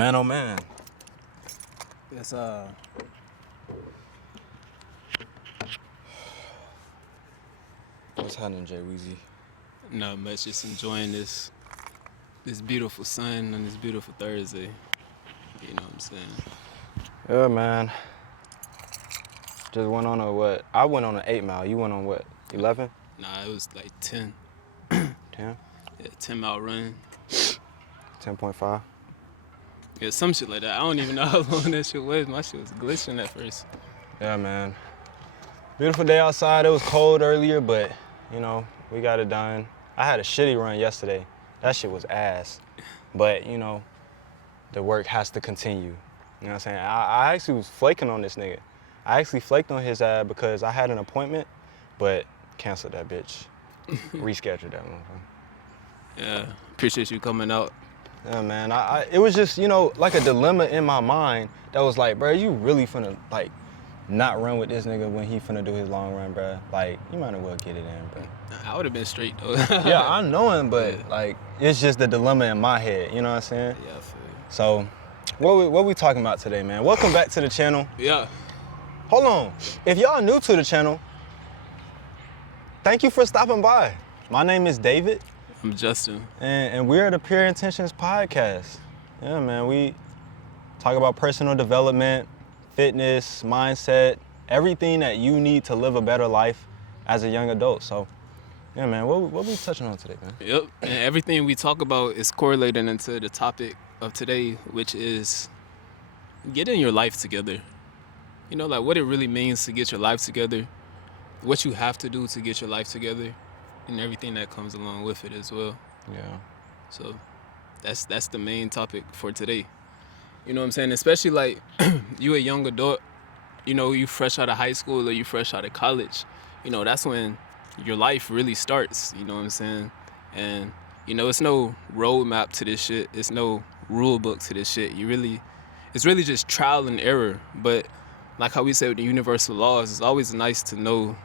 Man, oh man. It's What's happening, Jay Weezy? not much. Just enjoying this beautiful sun on this beautiful Thursday. You know what I'm saying? Yeah, man. Just went on a what? I went on an 8 mile. You went on what? 11? Nah, it was like 10. 10? Yeah, 10-mile run. 10.5? Yeah, some shit like that. I don't even know how long that shit was. My shit was glitching at first. Yeah, man. Beautiful day outside. It was cold earlier, but, you know, we got it done. I had a shitty run yesterday. That shit was ass. But, you know, the work has to continue. You know what I'm saying? I actually was flaking on this nigga. I actually flaked on his ass because I had an appointment, but canceled that bitch. Rescheduled that motherfucker. Yeah, appreciate you coming out. Yeah, man. It was just, you know, like a dilemma in my mind that was like, bro, you really finna, like, not run with this nigga when he finna do his long run, bro. Like, you might as well get it in, bro. I would have been straight, though. Yeah, I know him, but, Yeah. like, it's just the dilemma in my head, you know what I'm saying? Yeah, I feel you. So, what we talking about today, man? Welcome back to the channel. Yeah. Hold on. If y'all new to the channel, thank you for stopping by. My name is David. I'm Justin. And we're the Pure Intentions Podcast. Yeah, man, we talk about personal development, fitness, mindset, everything that you need to live a better life as a young adult. So, yeah, man, what we touching on today, man? Yep. And everything we talk about is correlated into the topic of today, which is getting your life together. You know, like what it really means to get your life together, what you have to do to get your life together, and everything that comes along with it as well. Yeah. So that's the main topic for today. You know what I'm saying? Especially like you a young adult, you know, you fresh out of high school or you fresh out of college, you know, that's when your life really starts, you know what I'm saying? And, you know, it's no roadmap to this shit. It's no rule book to this shit. It's really just trial and error. But like how we said with the universal laws, it's always nice to know,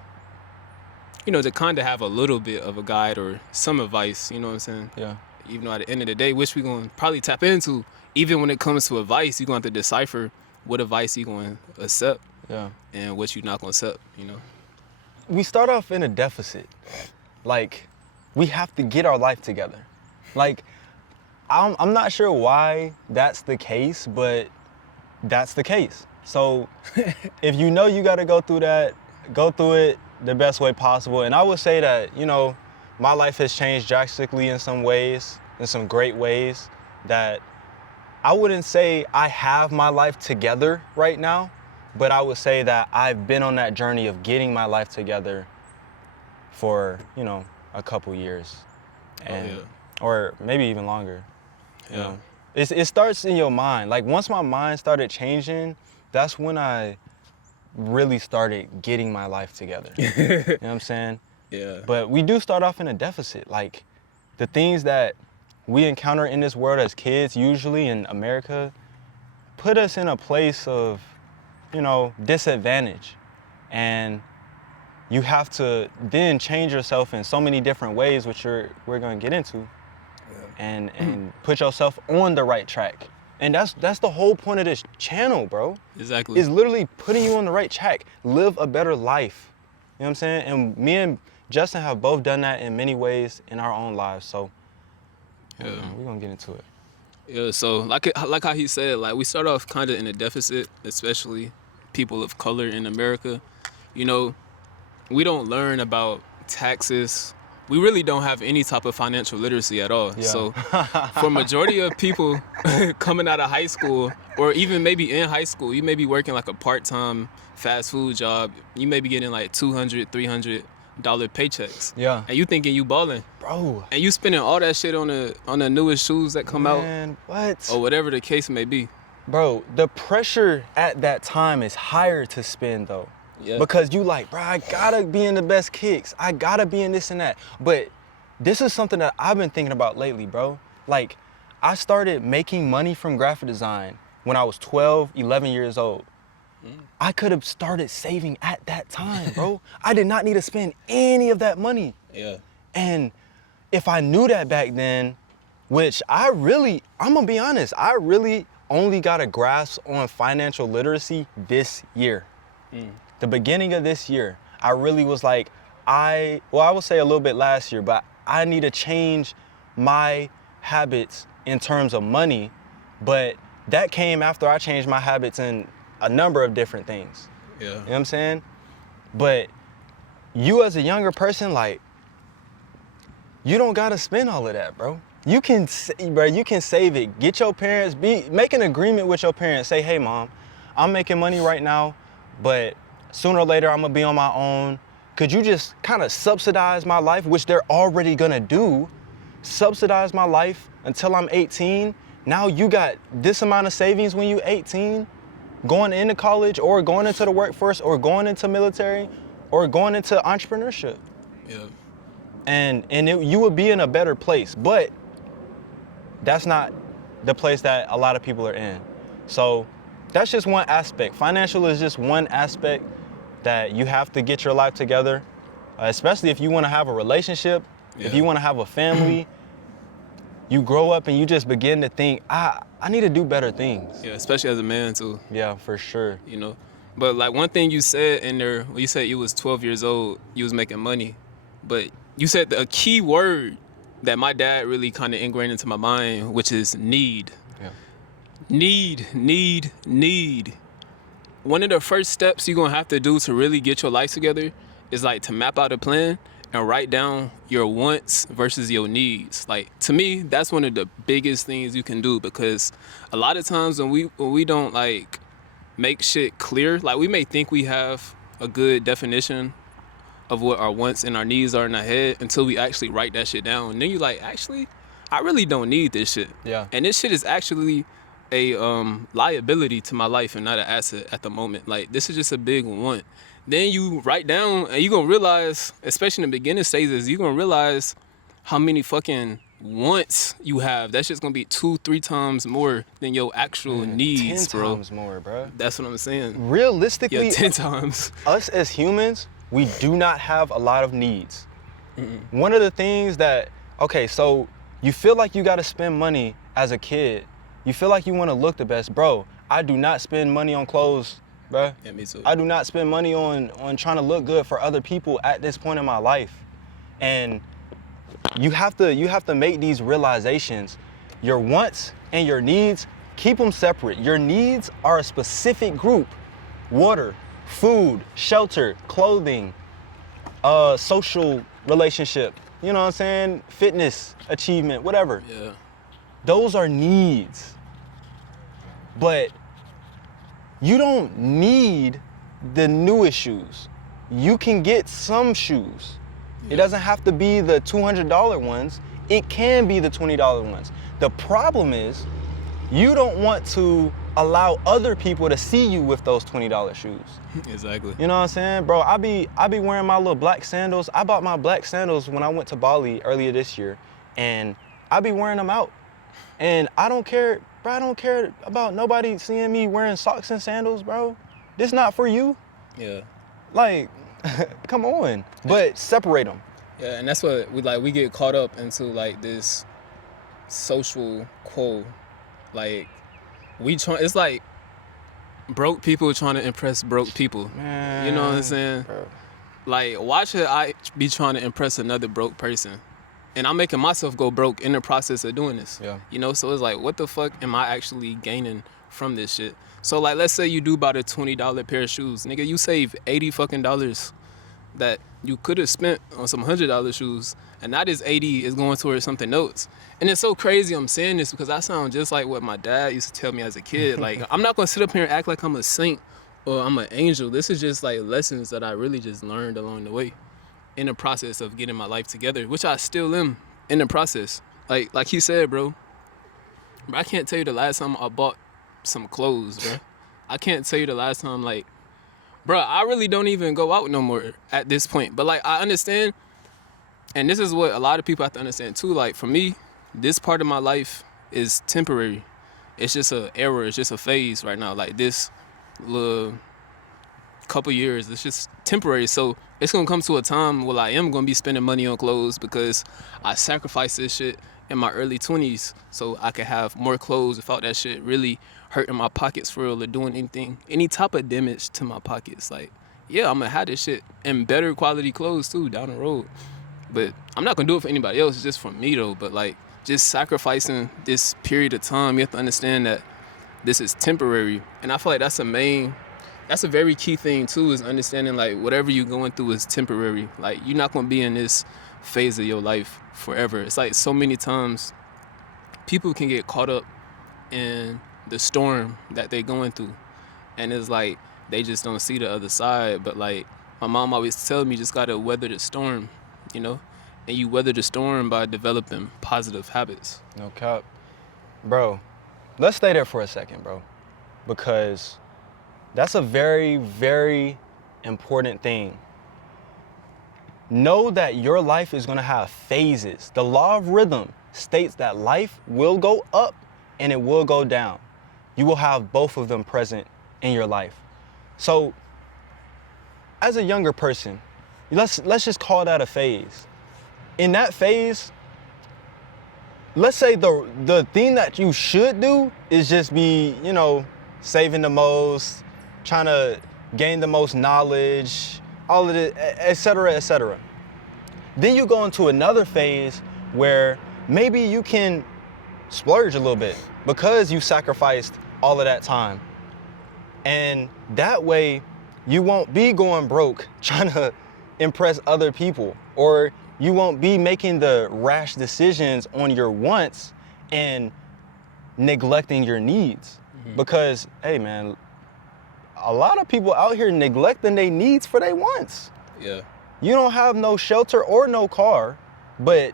you know, to kind of have a little bit of a guide or some advice, you know what I'm saying? Yeah. Even though at the end of the day, which we're going to probably tap into, even when it comes to advice, you're going to have to decipher what advice you're going to accept Yeah. and what you're not going to accept, you know? We start off in a deficit. Like, we have to get our life together. Like, I'm not sure why that's the case, but that's the case. So if you know you got to go through that, go through it the best way possible. And I would say that, you know, my life has changed drastically in some ways, in some great ways, that I wouldn't say I have my life together right now, but I would say that I've been on that journey of getting my life together for, you know, a couple years. And, or maybe even longer. You know? It starts in your mind. Like once my mind started changing, that's when I really started getting my life together. You know what I'm saying? Yeah. But we do start off in a deficit. Like the things that we encounter in this world as kids, usually in America, put us in a place of, you know, disadvantage. And you have to then change yourself in so many different ways, which we're gonna get into, and put yourself on the right track. And that's the whole point of this channel, bro. Exactly. Is literally putting you on the right track. Live a better life. You know what I'm saying? And me and Justin have both done that in many ways in our own lives. So we're gonna get into it. Yeah, so like how he said, like we start off kind of in a deficit, especially people of color in America. You know, we don't learn about taxes. We really don't have any type of financial literacy at all. Yeah. So for majority of people coming out of high school, or even maybe in high school, you may be working like a part-time fast food job. You may be getting like $200, $300 paychecks. Yeah. And you thinking you balling. Bro. And you spending all that shit on the newest shoes that come out. Man, what? Or whatever the case may be. Bro, the pressure at that time is higher to spend though. Yeah. Because you like, bro, I gotta be in the best kicks. I gotta be in this and that. But this is something that I've been thinking about lately, bro. Like, I started making money from graphic design when I was 12, 11 years old. I could have started saving at that time, bro. I did not need to spend any of that money. Yeah. And if I knew that back then, which I'm gonna be honest, I really only got a grasp on financial literacy this year. The beginning of this year, I really was like, I would say a little bit last year, but I need to change my habits in terms of money. But that came after I changed my habits in a number of different things. Yeah. You know what I'm saying? But you as a younger person, like, you don't gotta spend all of that, bro. You can save it. Get your parents, make an agreement with your parents. Say, hey, mom, I'm making money right now, but sooner or later I'm gonna be on my own. Could you just kind of subsidize my life, which they're already gonna do? Subsidize my life until I'm 18. Now you got this amount of savings when you're 18, going into college or going into the workforce or going into military or going into entrepreneurship. Yeah. And you would be in a better place, but that's not the place that a lot of people are in. So that's just one aspect. Financial is just one aspect that you have to get your life together, especially if you want to have a relationship, if you want to have a family. You grow up and you just begin to think, I need to do better things. Yeah, especially as a man too. Yeah, for sure. You know, but like one thing you said in there, when you said you was 12 years old, you was making money, but you said a key word that my dad really kind of ingrained into my mind, which is need. Yeah. Need. One of the first steps you're gonna have to do to really get your life together is like to map out a plan and write down your wants versus your needs. Like, to me, that's one of the biggest things you can do, because a lot of times when we don't like make shit clear, like we may think we have a good definition of what our wants and our needs are in our head until we actually write that shit down. And then you like, actually, I really don't need this shit. Yeah. And this shit is actually a liability to my life and not an asset at the moment. Like, this is just a big want. Then you write down and you're gonna realize, especially in the beginning stages, you're gonna realize how many fucking wants you have. That shit's gonna be 2-3 times more than your actual needs, 10 bro. times more, bro. That's what I'm saying. Realistically, Yeah, 10 times. us as humans, we do not have a lot of needs. One of the things that, okay, so you feel like you gotta spend money as a kid. You feel like you wanna look the best. Bro, I do not spend money on clothes, bro. Yeah, me too. I do not spend money on trying to look good for other people at this point in my life. And you have to make these realizations. Your wants and your needs, keep them separate. Your needs are a specific group. Water, food, shelter, clothing, social relationship, you know what I'm saying? Fitness, achievement, whatever. Yeah. Those are needs. But you don't need the newest shoes. You can get some shoes. It doesn't have to be the $200 ones. It can be the $20 ones. The problem is you don't want to allow other people to see you with those $20 shoes. Exactly. You know what I'm saying? Bro, I be wearing my little black sandals. I bought my black sandals when I went to Bali earlier this year, and I be wearing them out. And I don't care, bro, I don't care about nobody seeing me wearing socks and sandals, bro. This not for you. Yeah. Like, come on. But separate them. Yeah, and that's what we get caught up into, like, this social quo. Like, it's like broke people trying to impress broke people. Man, You know what I'm saying? bro. Like, why should I be trying to impress another broke person? And I'm making myself go broke in the process of doing this. Yeah. You know, so it's like, what the fuck am I actually gaining from this shit? So, like, let's say you do buy the $20 pair of shoes. Nigga, you save $80 fucking dollars that you could have spent on some $100 shoes, and now this 80 is going towards something else. And it's so crazy I'm saying this because I sound just like what my dad used to tell me as a kid. Like, I'm not gonna sit up here and act like I'm a saint or I'm an angel. This is just like lessons that I really just learned along the way in the process of getting my life together, which I still am in the process. Like he said, bro, I can't tell you the last time I bought some clothes, bro. I can't tell you the last time, like, bro, I really don't even go out no more at this point. But, like, I understand, and this is what a lot of people have to understand, too. Like, for me, this part of my life is temporary. It's just an era. It's just a phase right now. Like, this little couple years. It's just temporary. So it's gonna come to a time where I am gonna be spending money on clothes because I sacrificed this shit in my early 20s so I could have more clothes without that shit really hurting my pockets for real or doing any type of damage to my pockets. Like, yeah, I'm gonna have this shit and better quality clothes too down the road. But I'm not gonna do it for anybody else. It's just for me though. But like, just sacrificing this period of time, you have to understand that this is temporary. And I feel like that's a very key thing too, is understanding like whatever you're going through is temporary. Like, you're not gonna be in this phase of your life forever. It's like so many times people can get caught up in the storm that they're going through. And it's like they just don't see the other side. But like my mom always tells me, you just gotta weather the storm, you know? And you weather the storm by developing positive habits. No cap. Bro, let's stay there for a second, bro. Because that's a very, very important thing. Know that your life is gonna have phases. The law of rhythm states that life will go up and it will go down. You will have both of them present in your life. So, as a younger person, let's just call that a phase. In that phase, let's say the thing that you should do is just be, you know, saving the most, trying to gain the most knowledge, all of it, et cetera, et cetera. Then you go into another phase where maybe you can splurge a little bit because you sacrificed all of that time. And that way you won't be going broke trying to impress other people, or you won't be making the rash decisions on your wants and neglecting your needs. Because, hey man, a lot of people out here neglecting their needs for their wants. Yeah. You don't have no shelter or no car, but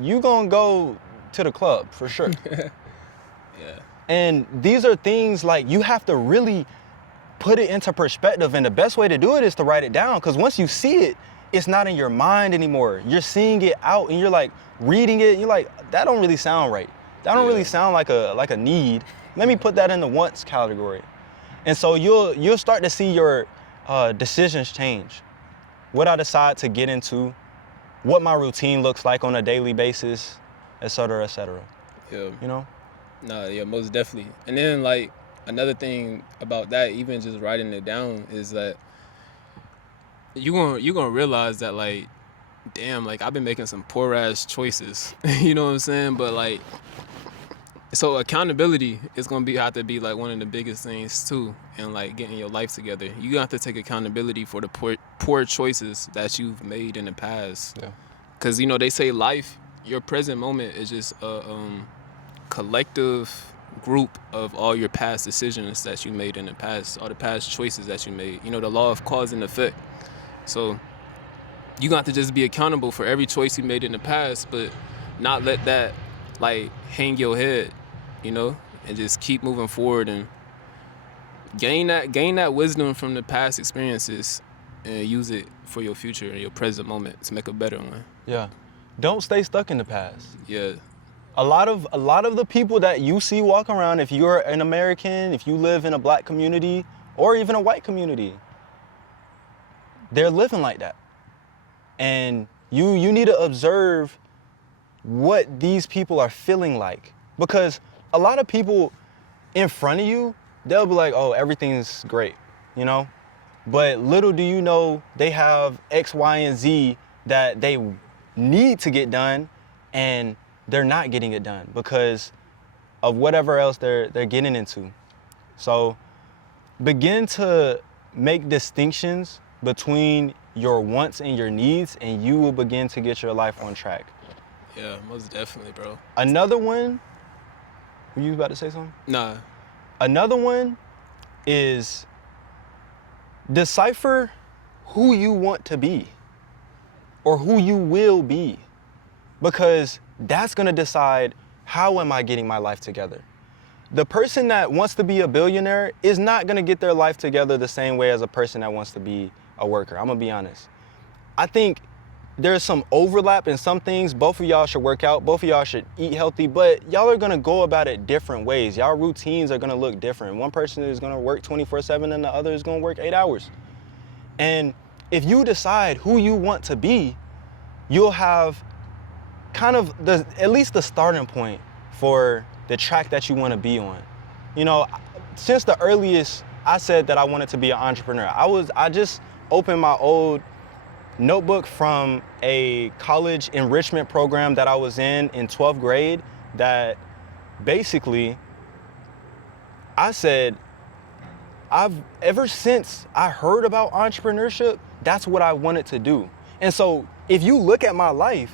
you gonna go to the club for sure. Yeah. And these are things like you have to really put it into perspective, and the best way to do it is to write it down, because once you see it, it's not in your mind anymore. You're seeing it out and you're like reading it and you're like, that don't really sound right. That don't really sound like a need. Let me put that in the wants category. And so you'll start to see your decisions change. What I decide to get into, what my routine looks like on a daily basis, et cetera, et cetera. Yeah. You know? Nah, yeah, most definitely. And then like another thing about that, even just writing it down, is that you're gonna realize that like, damn, like I've been making some poor ass choices. You know what I'm saying? But like, so accountability is gonna have to be like one of the biggest things too, and like getting your life together. You have to take accountability for the poor choices that you've made in the past. Yeah. Cause you know they say life, your present moment is just a collective group of all your past decisions that you made in the past, all the past choices that you made. You know, the law of cause and effect. So you got to just be accountable for every choice you made in the past, but not let that like hang your head, you know, and just keep moving forward and gain that wisdom from the past experiences and use it for your future and your present moment to make a better one. Yeah. Don't stay stuck in the past. Yeah. A lot of the people that you see walking around, if you're an American, if you live in a black community or even a white community, they're living like that. And you need to observe what these people are feeling like. Because a lot of people in front of you, they'll be like, oh, everything's great, you know? But little do you know, they have X, Y, and Z that they need to get done, and they're not getting it done because of whatever else they're getting into. So begin to make distinctions between your wants and your needs, and you will begin to get your life on track. Yeah, most definitely, bro. Another one, were you about to say something? Nah. Another one is decipher who you want to be or who you will be, because that's gonna decide how am I getting my life together. The person that wants to be a billionaire is not gonna get their life together the same way as a person that wants to be a worker. I'm gonna be honest. I think there's some overlap in some things. Both of y'all should work out, both of y'all should eat healthy, but y'all are gonna go about it different ways. Y'all routines are gonna look different. One person is gonna work 24/7 and the other is gonna work 8 hours. And if you decide who you want to be, you'll have kind of at least the starting point for the track that you want to be on. You know, since the earliest, I said that I wanted to be an entrepreneur. I just opened my old notebook from a college enrichment program that I was in 12th grade that basically I said, ever since I heard about entrepreneurship, that's what I wanted to do. And so if you look at my life,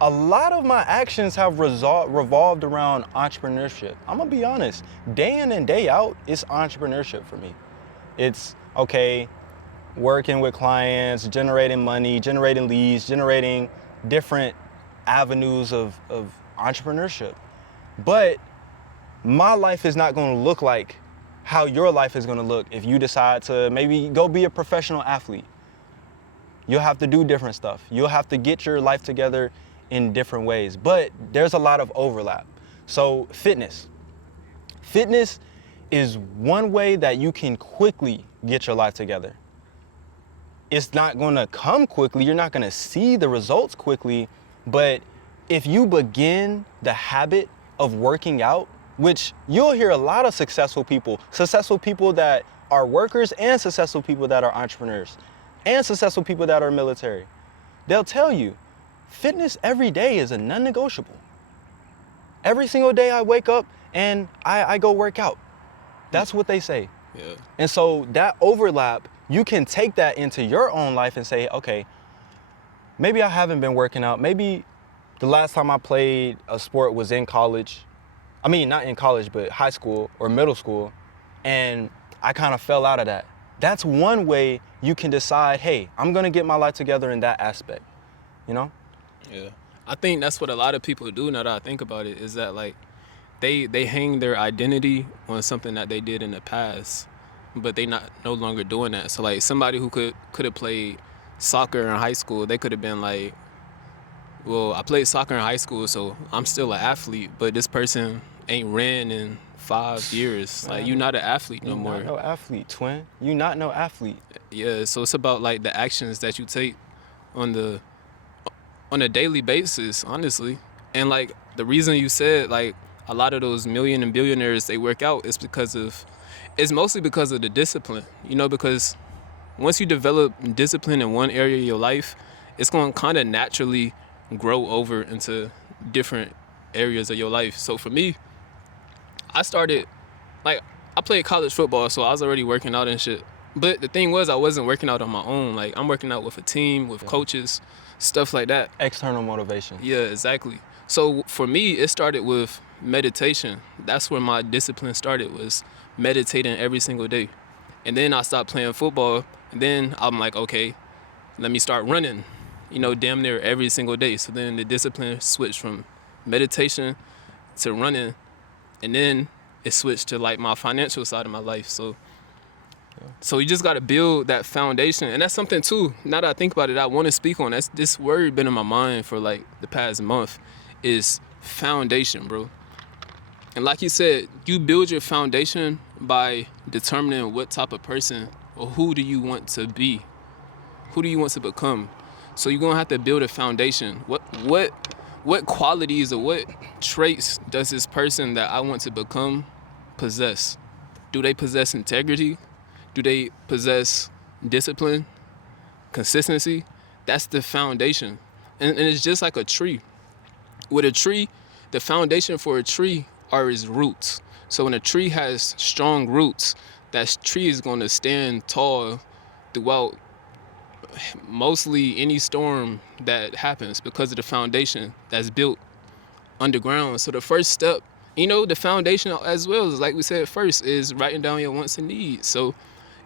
a lot of my actions have revolved around entrepreneurship. I'm gonna be honest, day in and day out, it's entrepreneurship for me. It's, okay, working with clients, generating money, generating leads, generating different avenues of entrepreneurship. But my life is not gonna look like how your life is gonna look if you decide to maybe go be a professional athlete. You'll have to do different stuff. You'll have to get your life together in different ways, but there's a lot of overlap. So fitness is one way that you can quickly get your life together. It's not gonna come quickly, you're not gonna see the results quickly, but if you begin the habit of working out, which you'll hear a lot of successful people that are workers and successful people that are entrepreneurs and successful people that are military, they'll tell you, fitness every day is a non-negotiable. Every single day I wake up and I go work out. That's what they say. Yeah. And so that overlap, you can take that into your own life and say, okay, maybe I haven't been working out. Maybe the last time I played a sport was in college. I mean, not in college, but high school or middle school. And I kind of fell out of that. That's one way you can decide, hey, I'm gonna get my life together in that aspect, you know? Yeah, I think that's what a lot of people do now that I think about it, is that like they hang their identity on something that they did in the past, but they not no longer doing that. So like somebody who could have played soccer in high school, they could have been like, well, I played soccer in high school, so I'm still an athlete, but this person ain't ran in 5 years. Like, you're not an athlete no more. You're not no athlete, twin. You're not no athlete. Yeah, so it's about like the actions that you take on a daily basis, honestly. And like the reason you said like a lot of those million and billionaires, they work out, it's mostly because of the discipline, you know, because once you develop discipline in one area of your life, it's going to kind of naturally grow over into different areas of your life. So for me, I played college football, so I was already working out and shit. But the thing was, I wasn't working out on my own. Like, I'm working out with a team, with coaches, stuff like that. External motivation. Yeah, exactly. So for me, it started with meditation. That's where my discipline started, was meditating every single day. And then I stopped playing football, and then I'm like, okay, let me start running, you know, damn near every single day. So then the discipline switched from meditation to running, and then it switched to like my financial side of my life. So you just got to build that foundation. And that's something too, now that I think about it, I want to speak on. This word been in my mind for like the past month, is foundation, bro. And like you said, you build your foundation by determining what type of person or who do you want to be? Who do you want to become? So you're gonna have to build a foundation. What qualities or what traits does this person that I want to become possess? Do they possess integrity? Do they possess discipline, consistency? That's the foundation. And it's just like a tree. With a tree, the foundation for a tree are its roots. So when a tree has strong roots, that tree is going to stand tall throughout mostly any storm that happens because of the foundation that's built underground. So the first step, you know, the foundation as well, is like we said first, is writing down your wants and needs. So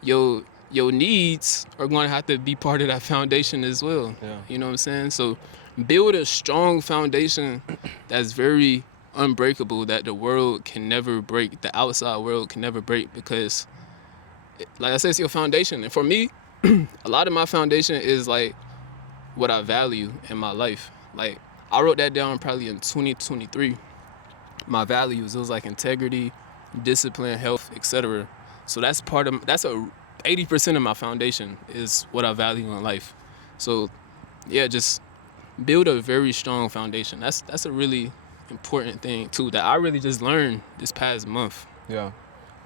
your needs are going to have to be part of that foundation as well. Yeah. You know what I'm saying? So build a strong foundation that's very unbreakable, that the world can never break, the outside world can never break, because like I said, it's your foundation. And for me, a lot of my foundation is like what I value in my life. Like, I wrote that down probably in 2023. My values, it was like integrity, discipline, health, etc. So that's 80% of my foundation is what I value in life. So yeah, just build a very strong foundation. That's a really important thing too that I really just learned this past month. Yeah.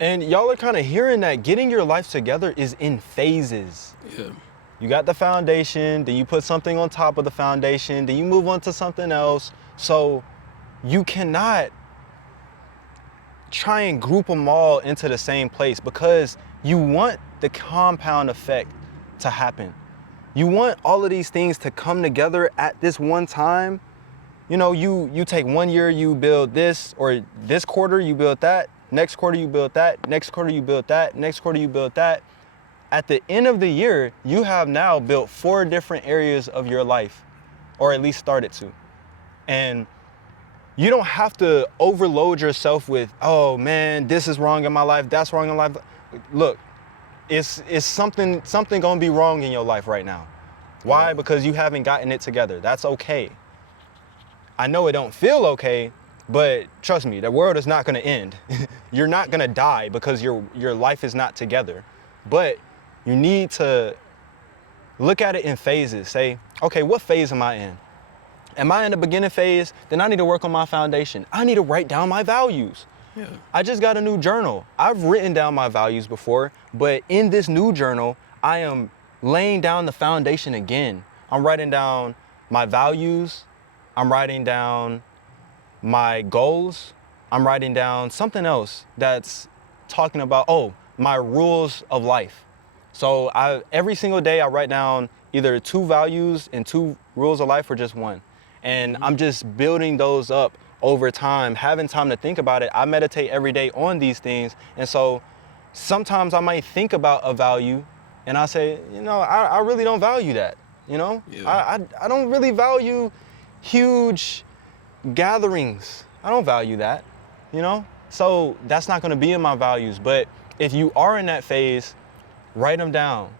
And y'all are kind of hearing that getting your life together is in phases. Yeah. You got the foundation, then you put something on top of the foundation, then you move on to something else. So you cannot try and group them all into the same place because you want the compound effect to happen. You want all of these things to come together at this one time. You know, you take 1 year, you build this, or this quarter you build that, next quarter you build that, next quarter you build that, next quarter you build that. At the end of the year, you have now built 4 different areas of your life, or at least started to. And you don't have to overload yourself with, oh man, this is wrong in my life, that's wrong in life. Look, it's something gonna be wrong in your life right now. Why? Because you haven't gotten it together. That's okay. I know it don't feel okay, but trust me, the world is not gonna end. You're not gonna die because your life is not together. But you need to look at it in phases. Say, okay, what phase am I in? Am I in the beginning phase? Then I need to work on my foundation. I need to write down my values. Yeah. I just got a new journal. I've written down my values before, but in this new journal, I am laying down the foundation again. I'm writing down my values. I'm writing down my goals. I'm writing down something else that's talking about, my rules of life. So every single day I write down either 2 values and 2 rules of life or just 1. And I'm just building those up over time, having time to think about it. I meditate every day on these things. And so sometimes I might think about a value and I say, I really don't value that. Yeah. I don't really value huge gatherings. I don't value that, So that's not gonna be in my values. But if you are in that phase, write them down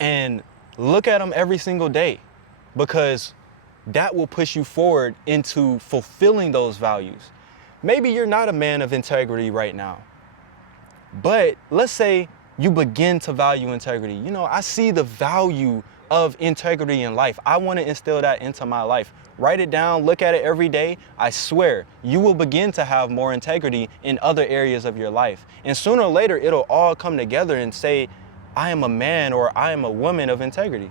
and look at them every single day, because that will push you forward into fulfilling those values. Maybe you're not a man of integrity right now, but let's say you begin to value integrity. I see the value of integrity in life. I want to instill that into my life. Write it down, look at it every day. I swear, you will begin to have more integrity in other areas of your life. And sooner or later, it'll all come together and say, I am a man or I am a woman of integrity.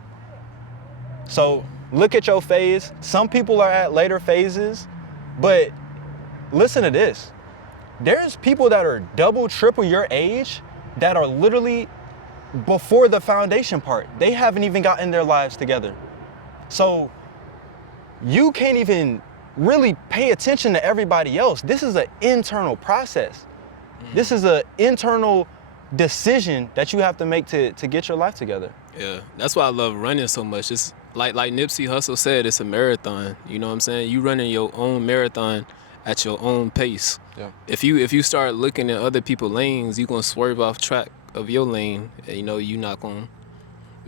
So look at your phase. Some people are at later phases, but listen to this. There's people that are double, triple your age that are literally before the foundation part. They haven't even gotten their lives together. So you can't even really pay attention to everybody else. This is an internal process. This is an internal decision that you have to make to get your life together. Yeah, that's why I love running so much. It's like Nipsey Hussle said, it's a marathon. You know what I'm saying? You running your own marathon at your own pace. Yeah. If you start looking at other people's lanes, you're gonna swerve off track of your lane, and you're not gonna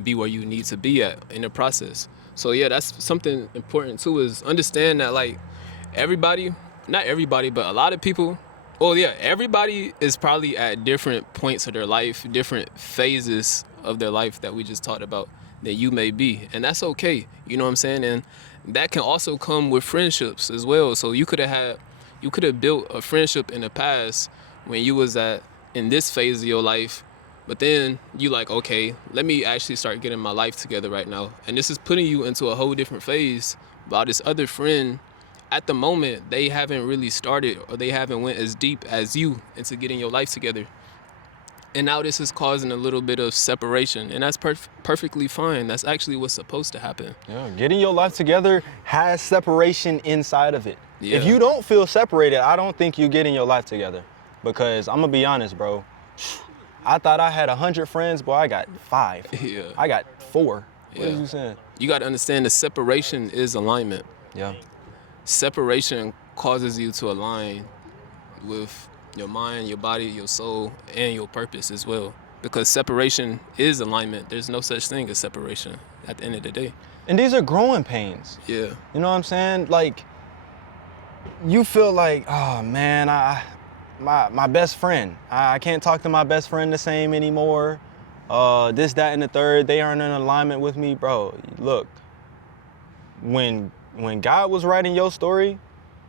be where you need to be at in the process. So yeah, that's something important too, is understand that like everybody, not everybody, but a lot of people, everybody is probably at different points of their life, different phases of their life that we just talked about that you may be. And that's okay. You know what I'm saying? And that can also come with friendships as well. So you could have built a friendship in the past when you was in this phase of your life, but then you like, okay, let me actually start getting my life together right now. And this is putting you into a whole different phase. While this other friend, at the moment, they haven't really started, or they haven't went as deep as you into getting your life together. And now this is causing a little bit of separation, and that's perfectly fine. That's actually what's supposed to happen. Yeah, getting your life together has separation inside of it. Yeah. If you don't feel separated, I don't think you're getting your life together. Because I'm gonna be honest, bro. I thought I had 100 friends, boy, I got 5. Yeah. I got 4. What Yeah. are you saying? You got to understand the separation is alignment. Yeah. Separation causes you to align with your mind, your body, your soul, and your purpose as well. Because separation is alignment. There's no such thing as separation at the end of the day. And these are growing pains. Yeah. You know what I'm saying? Like, you feel like, oh man, my best friend, I can't talk to my best friend the same anymore. this, that, and the third, they aren't in alignment with me, bro. Look, when God was writing your story,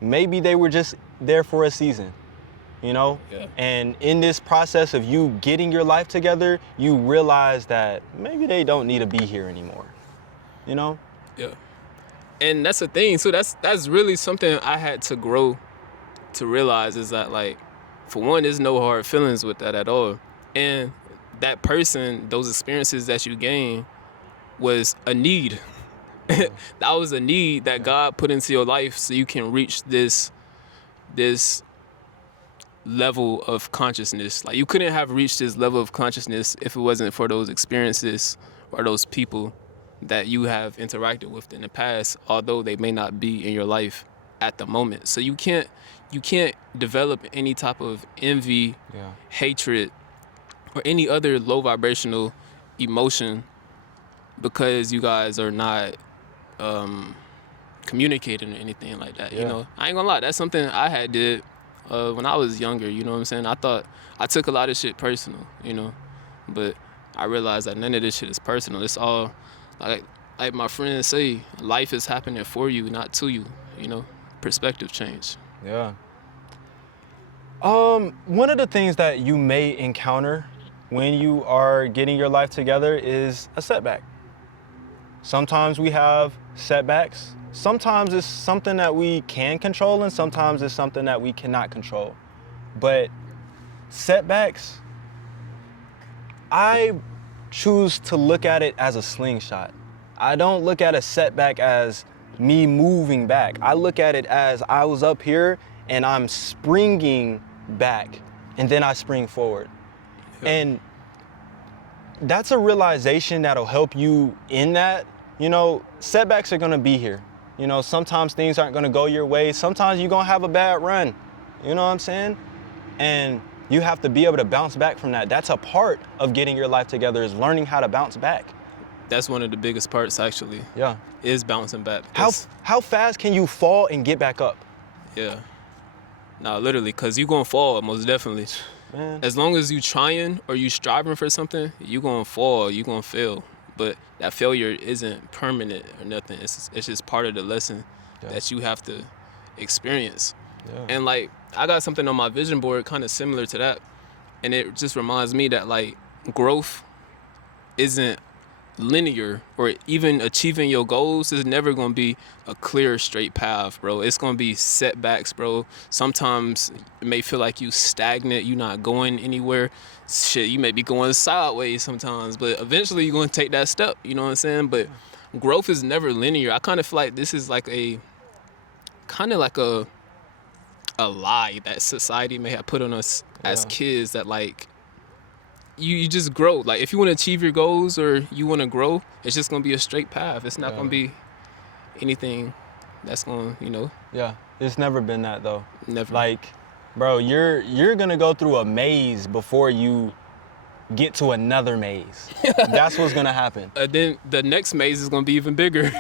maybe they were just there for a season, you know? Yeah. And in this process of you getting your life together, you realize that maybe they don't need to be here anymore, you know? Yeah. And that's the thing. So that's really something I had to grow to realize is that, like, for one, there's no hard feelings with that at all. And that person, those experiences that you gain was a need. That was a need that God put into your life so you can reach this level of consciousness. Like, you couldn't have reached this level of consciousness if it wasn't for those experiences or those people that you have interacted with in the past, although they may not be in your life at the moment. So you can't develop any type of envy, hatred, or any other low vibrational emotion because you guys are not communicating or anything like that. You know, I ain't gonna lie, that's something I had did when I was younger. You know what I'm saying? I thought I took a lot of shit personal, you know, but I realized that none of this shit is personal. It's all like my friends say, life is happening for you, not to you. You know, perspective change. Yeah. One of the things that you may encounter when you are getting your life together is a setback. Sometimes we have setbacks. Sometimes it's something that we can control, and sometimes it's something that we cannot control. But setbacks, I choose to look at it as a slingshot. I don't look at a setback as me moving back. I look at it as I was up here and I'm springing back, and then I spring forward. And that's a realization that'll help you in that. You know, setbacks are gonna be here. You know, sometimes things aren't gonna go your way. Sometimes you're gonna have a bad run. You know what I'm saying? And you have to be able to bounce back from that. That's a part of getting your life together, is learning how to bounce back. That's one of the biggest parts, actually. Yeah. Is bouncing back. How fast can you fall and get back up? Yeah. Nah, literally, because you're going to fall, most definitely. Man. As long as you trying or you striving for something, you're going to fall, you're going to fail. But that failure isn't permanent or nothing. It's just part of the lesson that you have to experience. Yeah. And, like, I got something on my vision board kind of similar to that. And it just reminds me that, like, growth isn't linear, or even achieving your goals is never going to be a clear, straight path, bro. It's going to be setbacks, bro. Sometimes it may feel like you stagnant, you not going anywhere. Shit, you may be going sideways sometimes, but eventually you're going to take that step, you know what I'm saying? But growth is never linear. I kind of feel like this is like a lie that society may have put on us as kids, that, like, you just grow. Like, if you want to achieve your goals or you want to grow, it's just going to be a straight path. It's not going to be anything that's going to, you know. Yeah, it's never been that, though. Never. Like, bro, you're going to go through a maze before you get to another maze. That's what's going to happen. Then the next maze is going to be even bigger.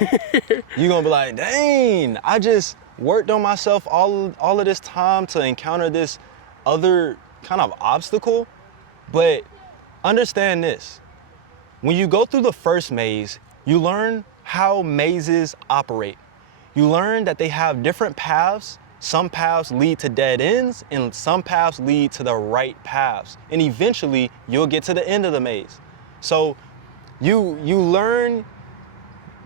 You're going to be like, dang, I just worked on myself all of this time to encounter this other kind of obstacle. But understand this, when you go through the first maze, you learn how mazes operate. You learn that they have different paths. Some paths lead to dead ends, and some paths lead to the right paths. And eventually, you'll get to the end of the maze. So you learn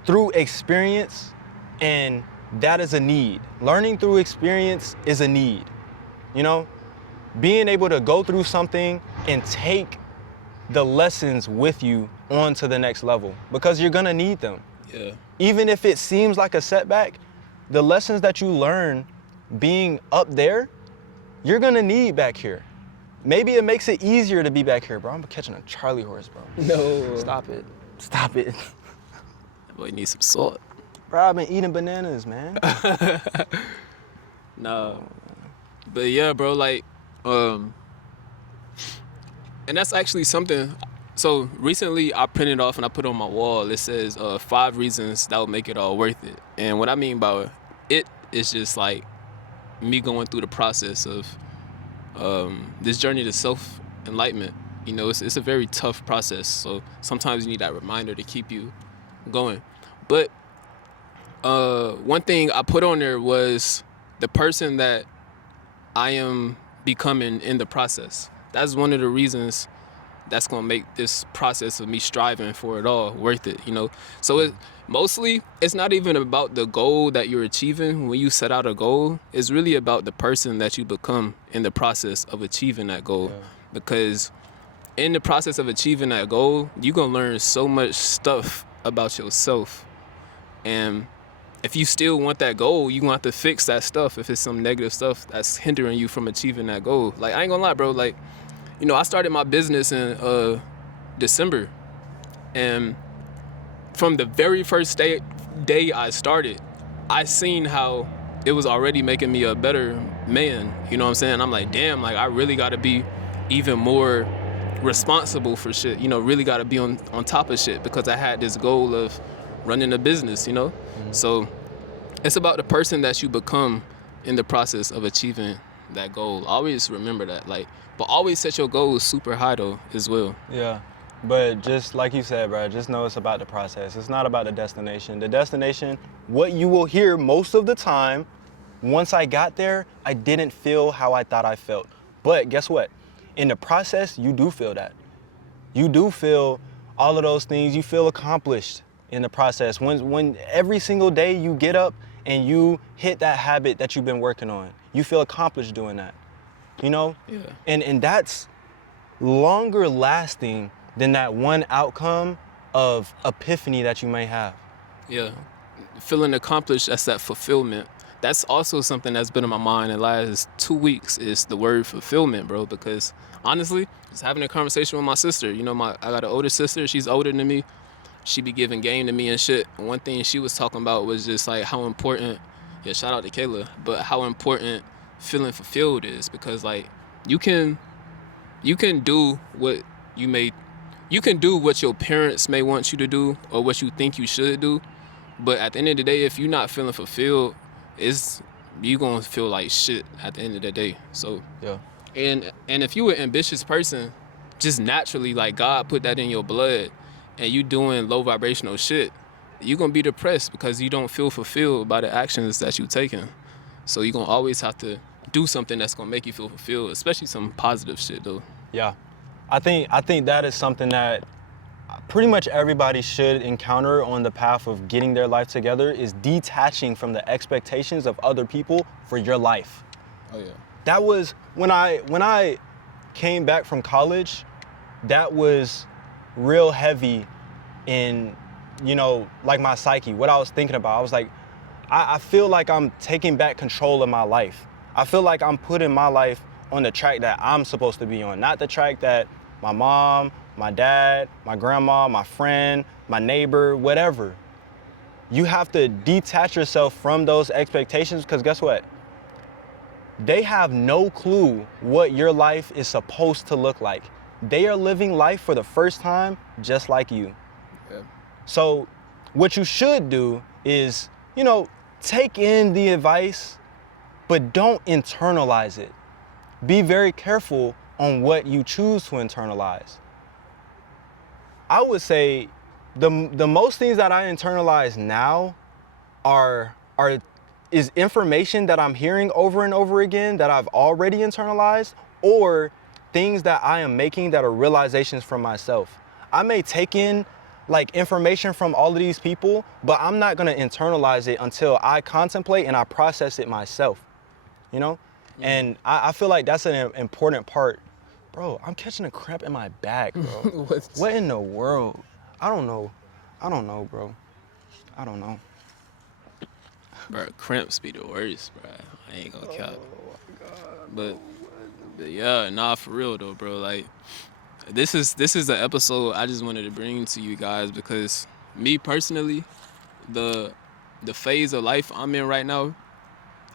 through experience, and that is a need. Learning through experience is a need, you know? Being able to go through something and take the lessons with you on to the next level, because you're gonna need them. Yeah. Even if it seems like a setback, the lessons that you learn being up there, you're gonna need back here. Maybe it makes it easier to be back here, bro. I'm catching a Charlie horse, bro. No. Stop it. Stop it. That boy needs some salt. Bro, I've been eating bananas, man. No. But yeah, bro, like, and that's actually something. So recently I printed off and I put on my wall. It says 5 reasons that would make it all worth it. And what I mean by it is just like me going through the process of this journey to self-enlightenment. You know, it's a very tough process. So sometimes you need that reminder to keep you going. But one thing I put on there was the person that I am becoming in the process. That's one of the reasons that's gonna make this process of me striving for it all worth it, you know. So mostly it's not even about the goal that you're achieving. When you set out a goal, it's really about the person that you become in the process of achieving that goal. Yeah. Because in the process of achieving that goal, you're gonna learn so much stuff about yourself. And if you still want that goal, you gonna have to fix that stuff if it's some negative stuff that's hindering you from achieving that goal. Like, I ain't gonna lie, bro, like, you know, I started my business in December, and from the very first day I started, I seen how it was already making me a better man. You know what I'm saying? I'm like, damn, like, I really gotta be even more responsible for shit. You know, really gotta be on top of shit, because I had this goal of running a business, you know? So it's about the person that you become in the process of achieving that goal. Always remember that, like, but always set your goals super high though as well. Yeah, but just like you said, bro, just know it's about the process. It's not about the destination. The destination, what you will hear most of the time, once I got there, I didn't feel how I thought I felt. But guess what? In the process, you do feel that. You do feel all of those things. You feel accomplished in the process. When every single day you get up and you hit that habit that you've been working on, you feel accomplished doing that. You know? Yeah. And that's longer lasting than that one outcome of epiphany that you may have. Yeah. Feeling accomplished, that's that fulfillment. That's also something that's been in my mind in the last 2 weeks, is the word fulfillment, bro. Because honestly, just having a conversation with my sister, you know, I got an older sister, she's older than me. She be giving game to me and shit. And one thing she was talking about was just like how important, yeah, shout out to Kayla, but how important feeling fulfilled is. Because like you can do what you can do what your parents may want you to do or what you think you should do, but at the end of the day, if you're not feeling fulfilled, you gonna feel like shit at the end of the day. So Yeah. and if you an ambitious person, just naturally, like, God put that in your blood, and you doing low vibrational shit, you're gonna be depressed because you don't feel fulfilled by the actions that you taking. So you're gonna always have to do something that's gonna make you feel fulfilled, especially some positive shit though. Yeah. I think that is something that pretty much everybody should encounter on the path of getting their life together, is detaching from the expectations of other people for your life. Oh yeah. That was when I came back from college, that was real heavy in, you know, like my psyche, what I was thinking about. I was like, I feel like I'm taking back control of my life. I feel like I'm putting my life on the track that I'm supposed to be on, not the track that my mom, my dad, my grandma, my friend, my neighbor, whatever. You have to detach yourself from those expectations, because guess what? They have no clue what your life is supposed to look like. They are living life for the first time just like you. Yeah. So what you should do is, you know, take in the advice, but don't internalize it. Be very careful on what you choose to internalize. I would say the most things that I internalize now is information that I'm hearing over and over again that I've already internalized, or things that I am making that are realizations from myself. I may take in like information from all of these people, but I'm not gonna internalize it until I contemplate and I process it myself, you know? And I feel like that's an important part. Bro, I'm catching a cramp in my back, bro. What in the world? I don't know, bro. I don't know. Bro, cramps be the worst, bro. I ain't gonna cap. But yeah, nah, for real though, bro. Like, this is the episode I just wanted to bring to you guys, because me personally, the phase of life I'm in right now,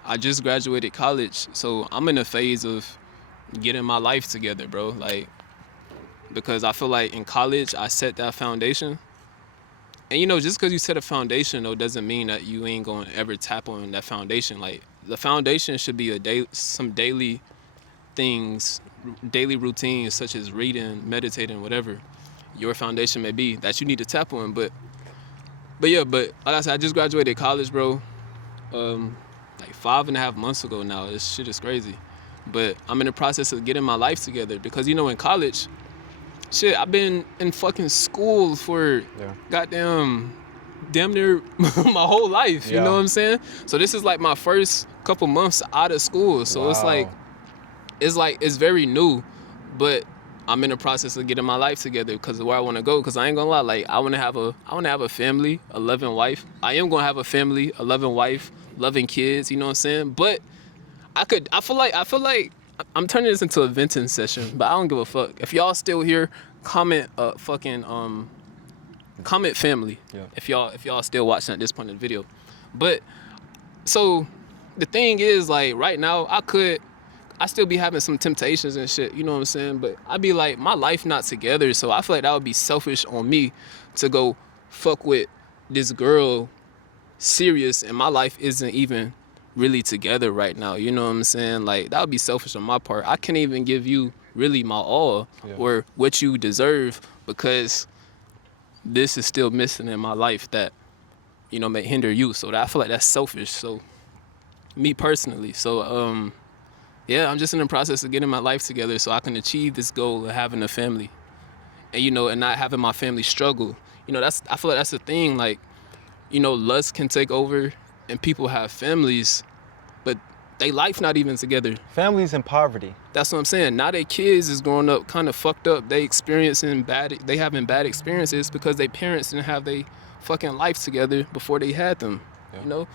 I just graduated college, so I'm in a phase of getting my life together, bro. Like, because I feel like in college I set that foundation. And you know, just because you set a foundation though doesn't mean that you ain't gonna ever tap on that foundation. Like, the foundation should be some daily things daily routines such as reading, meditating, whatever your foundation may be that you need to tap on. But like I said, I just graduated college, bro. Like 5.5 months ago now. This shit is crazy. But I'm in the process of getting my life together because, you know, in college, shit, I've been in fucking school for damn near my whole life. You know what I'm saying? So this is like my first couple months out of school. So it's very new, but I'm in the process of getting my life together because of where I want to go. Because I ain't gonna lie, like I want to have a family, a loving wife. I am gonna have a family, a loving wife, loving kids. You know what I'm saying? But I feel like I'm turning this into a venting session, but I don't give a fuck. If y'all still here, comment comment family. Yeah. If y'all still watching at this point in the video. But so the thing is, like, right now I still be having some temptations and shit, you know what I'm saying? But I be like, my life not together, so I feel like that would be selfish on me to go fuck with this girl serious and my life isn't even really together right now, you know what I'm saying? Like, that would be selfish on my part. I can't even give you really my all or what you deserve because this is still missing in my life that, you know, may hinder you. So I feel like that's selfish. So me personally. So yeah, I'm just in the process of getting my life together so I can achieve this goal of having a family. And, you know, and not having my family struggle. You know, I feel like that's the thing. Like, you know, lust can take over and people have families, but they life not even together. Families in poverty. That's what I'm saying. Now their kids is growing up kind of fucked up. They having bad experiences because their parents didn't have their fucking life together before they had them, you know?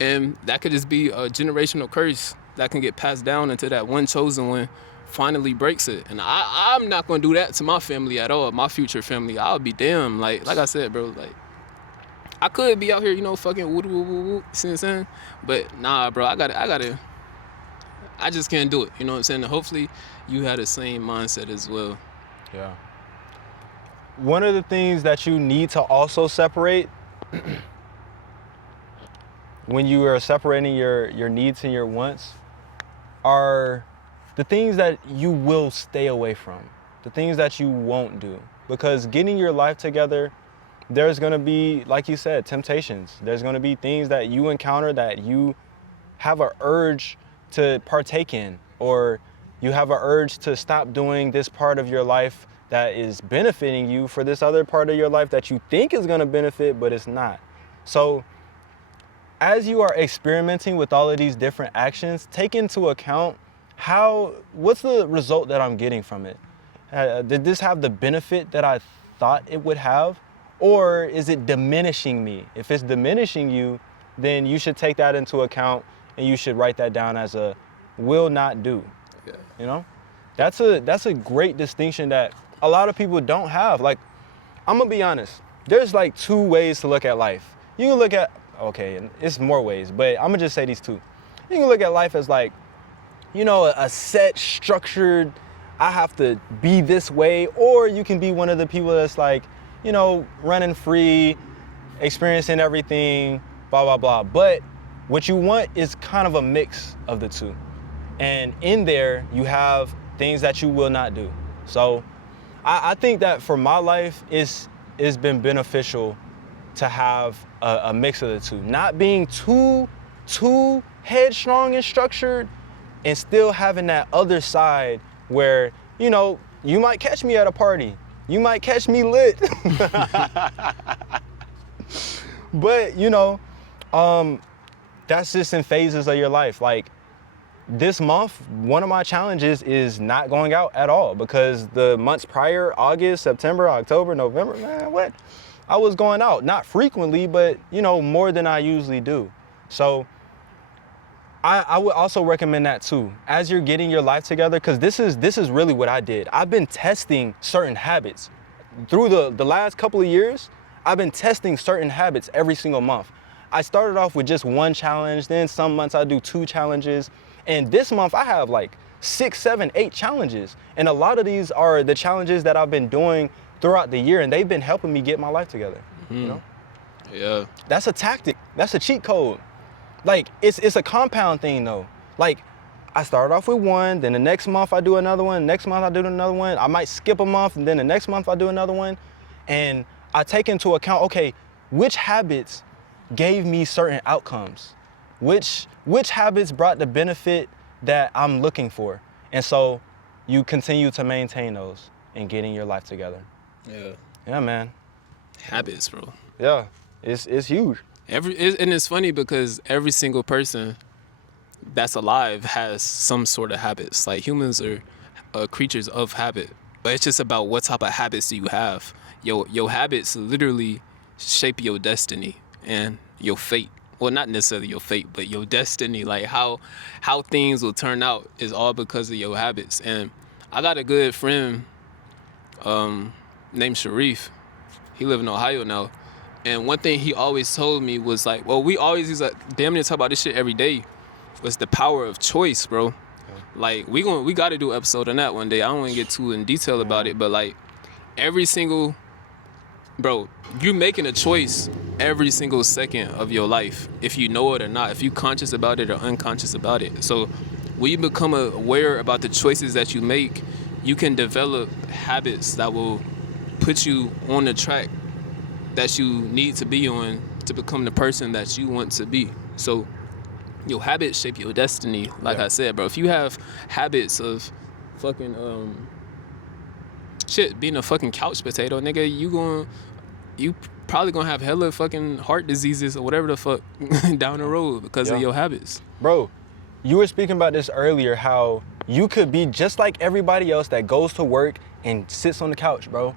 And that could just be a generational curse that can get passed down until that one chosen one finally breaks it. And I'm not gonna do that to my family at all, my future family. I'll be damn. Like I said, bro, like, I could be out here, you know, fucking woo woo woo woo, see what I'm saying? But nah, bro, I just can't do it, you know what I'm saying? And hopefully you had the same mindset as well. Yeah. One of the things that you need to also separate when you are separating your needs and your wants are the things that you will stay away from, the things that you won't do. Because getting your life together, there's gonna be, like you said, temptations. There's gonna be things that you encounter that you have an urge to partake in, or you have an urge to stop doing this part of your life that is benefiting you for this other part of your life that you think is gonna benefit, but it's not. So as you are experimenting with all of these different actions, take into account what's the result that I'm getting from it? Did this have the benefit that I thought it would have? Or is it diminishing me? If it's diminishing you, then you should take that into account and you should write that down as a will not do. Yeah. You know? That's a great distinction that a lot of people don't have. Like, I'm gonna be honest, there's like 2 ways to look at life. You can look at, okay, it's more ways, but I'm gonna just say these 2. You can look at life as like, you know, a set, structured, I have to be this way, or you can be one of the people that's like, you know, running free, experiencing everything, blah, blah, blah. But what you want is kind of a mix of the 2. And in there, you have things that you will not do. So I think that for my life, it's been beneficial to have a mix of the 2. Not being too headstrong and structured, and still having that other side where, you know, you might catch me at a party. You might catch me lit. But, you know, that's just in phases of your life. Like, this month, one of my challenges is not going out at all, because the months prior, August, September, October, November, man, I was going out, not frequently, but, you know, more than I usually do. So I would also recommend that too, as you're getting your life together, because this is really what I did. I've been testing certain habits. Through the last couple of years, I've been testing certain habits every single month. I started off with just 1 challenge, then some months I do 2 challenges. And this month I have like 6, 7, 8 challenges. And a lot of these are the challenges that I've been doing throughout the year, and they've been helping me get my life together, you know? Yeah. That's a tactic, that's a cheat code. Like, it's a compound thing though. Like, I start off with one, then the next month I do another one, next month I do another one. I might skip a month, and then the next month I do another one. And I take into account, okay, which habits gave me certain outcomes? Which habits brought the benefit that I'm looking for? And so you continue to maintain those and getting your life together. Yeah. Yeah, man. Habits, bro. Yeah, it's huge. And it's funny because every single person that's alive has some sort of habits. Like humans are creatures of habit, but it's just about what type of habits do you have. Your habits literally shape your destiny and your fate. Well, not necessarily your fate, but your destiny. Like how things will turn out is all because of your habits. And I got a good friend named Sharif. He live in Ohio now. And one thing he always told me was like, well, we always use like damn near talk about this shit every day. Was the power of choice, bro. Yeah. Like we got to do an episode on that one day. I don't want to get too in detail about it, but like every single, bro, you making a choice every single second of your life, if you know it or not, if you conscious about it or unconscious about it. So when you become aware about the choices that you make, you can develop habits that will put you on the track that you need to be on to become the person that you want to be. So your habits shape your destiny, like I said, bro. If you have habits of fucking being a fucking couch potato, nigga, you probably gonna have hella fucking heart diseases or whatever the fuck down the road because of your habits. Bro, you were speaking about this earlier, how you could be just like everybody else that goes to work and sits on the couch, bro.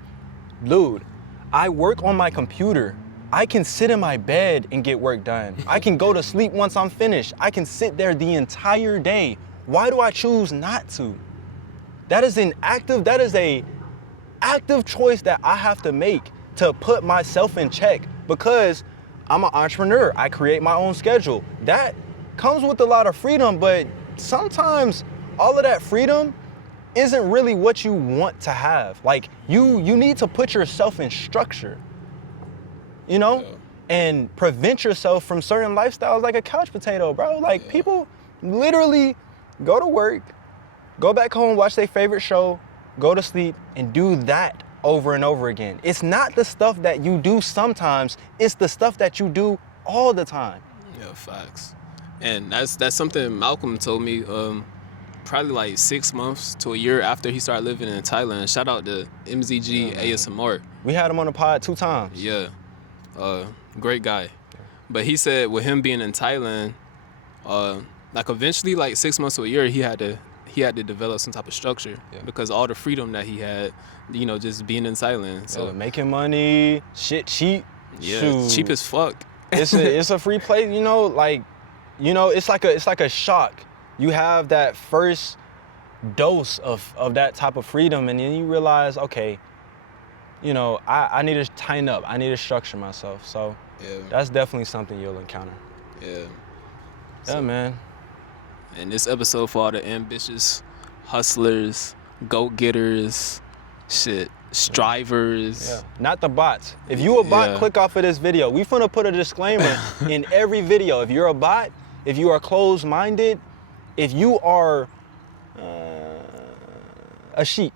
Dude, I work on my computer. I can sit in my bed and get work done. I can go to sleep once I'm finished. I can sit there the entire day. Why do I choose not to? That is a active choice that I have to make to put myself in check, because I'm an entrepreneur. I create my own schedule. That comes with a lot of freedom, but sometimes all of that freedom isn't really what you want to have. Like you need to put yourself in structure. You know, and prevent yourself from certain lifestyles like a couch potato, bro. Like people literally go to work, go back home, watch their favorite show, go to sleep, and do that over and over again. It's not the stuff that you do sometimes, it's the stuff that you do all the time. Yeah, facts. And that's something Malcolm told me probably like 6 months to a year after he started living in Thailand. Shout out to MZG ASMR. We had him on the pod 2 times. Yeah. Great guy. But he said with him being in Thailand, like eventually like 6 months to a year, he had to develop some type of structure because all the freedom that he had, you know, just being in Thailand. So making money, shit cheap. Yeah, Shoot. Cheap as fuck. It's a free place, you know, like, you know, it's like a shock. You have that first dose of that type of freedom, and then you realize, okay, you know, I need to tighten up. I need to structure myself. So that's definitely something you'll encounter. Yeah, man. And this episode for all the ambitious hustlers, go-getters, strivers. Yeah. Not the bots. If you a bot, click off of this video. We finna put a disclaimer in every video. If you're a bot, if you are closed-minded, if you are a sheep,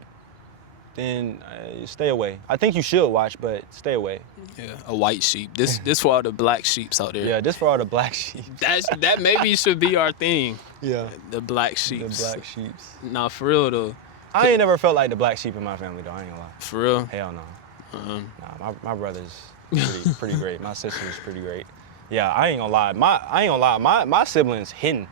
then stay away. I think you should watch, but stay away. Yeah, a white sheep. This for all the black sheeps out there. Yeah, this for all the black sheep. That maybe should be our thing. Yeah. The black sheeps. The black sheeps. Nah, for real though. I ain't never felt like the black sheep in my family though. I ain't gonna lie. For real? Hell no. Nah, my brother's pretty great. My sister's pretty great. Yeah, I ain't gonna lie. My siblings hidden.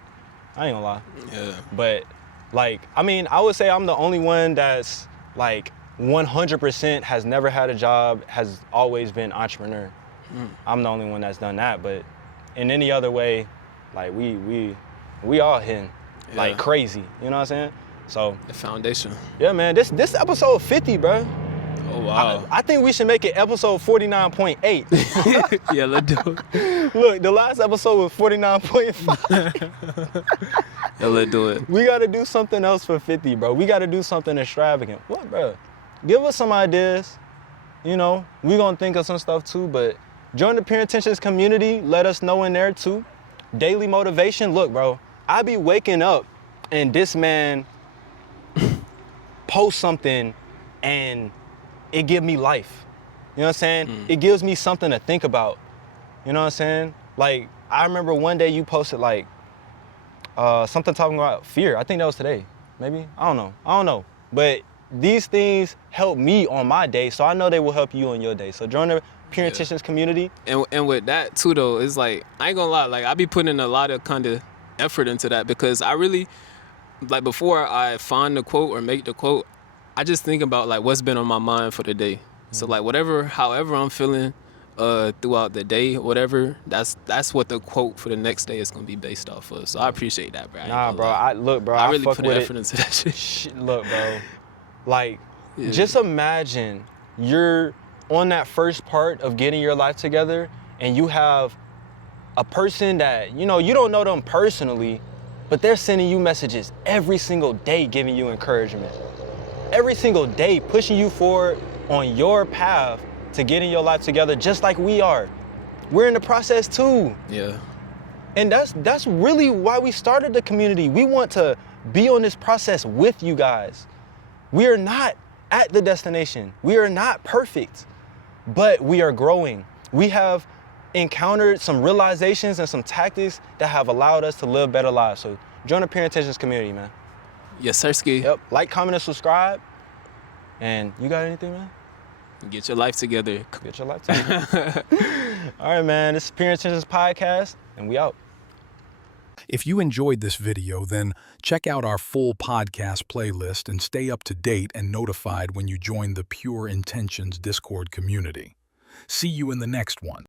I ain't gonna lie. Yeah. But like, I mean, I would say I'm the only one that's like 100% has never had a job, has always been entrepreneur. I'm the only one that's done that. But in any other way, like we all hidden like crazy. You know what I'm saying? So the foundation. Yeah, man. This episode 50, bro. Oh wow. I think we should make it episode 49.8. Yeah, let's do it. Look, the last episode was 49.5. Yeah, let's do it. We gotta do something else for 50, bro. We gotta do something extravagant. What, bro? Give us some ideas. You know, we gonna think of some stuff too, but join the Pure Intentions community. Let us know in there too. Daily motivation. Look, bro, I be waking up and this man posts something and it give me life. You know what I'm saying? It gives me something to think about. You know what I'm saying? Like, I remember one day you posted like something talking about fear. I think that was today, maybe? I don't know. But these things help me on my day, so I know they will help you on your day. So join the Pure Intentions community. And with that too though, it's like, I ain't gonna lie, like I be putting a lot of kind of effort into that, because I really, like, before I find the quote or make the quote, I just think about like what's been on my mind for the day. So like however I'm feeling throughout the day, whatever, that's what the quote for the next day is gonna be based off of. So I appreciate that, bro. Nah, bro. I really fuck put with effort into that shit. Look, bro. Like, just imagine you're on that first part of getting your life together, and you have a person that, you don't know them personally, but they're sending you messages every single day, giving you encouragement. Every single day, pushing you forward on your path to getting your life together, just like we are. We're in the process too. Yeah. And that's really why we started the community. We want to be on this process with you guys. We are not at the destination. We are not perfect, but we are growing. We have encountered some realizations and some tactics that have allowed us to live better lives. So join the Pure Intentions community, man. Yes, sirski. Yep. Like, comment, and subscribe. And you got anything, man? Get your life together. Get your life together. All right, man. This is Pure Intentions Podcast, and we out. If you enjoyed this video, then check out our full podcast playlist and stay up to date and notified when you join the Pure Intentions Discord community. See you in the next one.